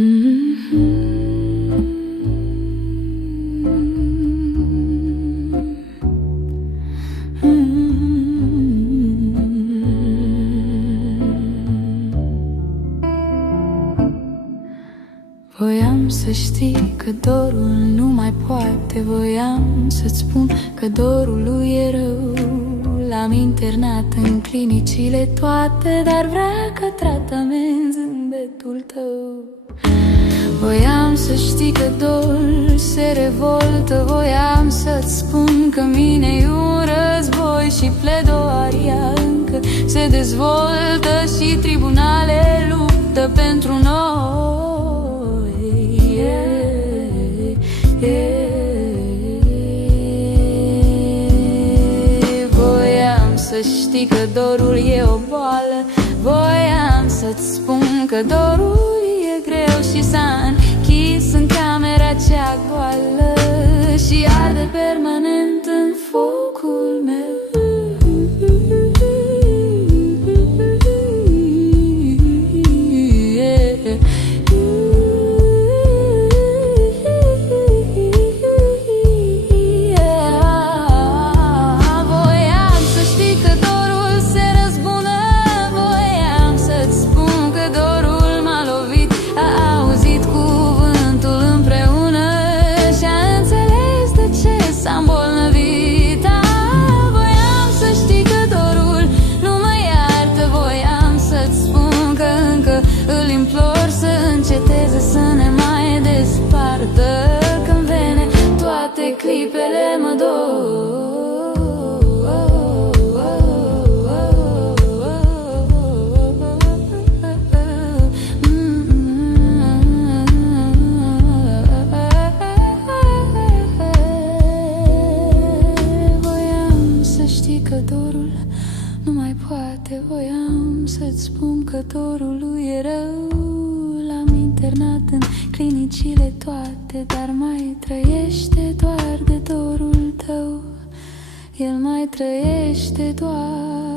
Voiam să știi că dorul nu mai poate. Voiam să-ți spun că dorul lui e rău. L-am internat în clinicile toate, dar vrea ca tratament zâmbetul tău. Voiam să știi că dorul se revoltă. Voiam să-ți spun că mine-i un război și pledoaria încă se dezvoltă și tribunale luptă pentru noi. Voiam să știi că dorul e o boală. Voiam să-ți spun că dorul e greu și s-a închis în camera cea goală și arde permanent în focul meu. Când vene toate clipele mă dor. Voiam să știi că dorul nu mai poate. Voiam să-ți spun că dorul lui e rău. L-am internat în clinicile toate, dar mai trăiește doar de dorul tău. El mai trăiește doar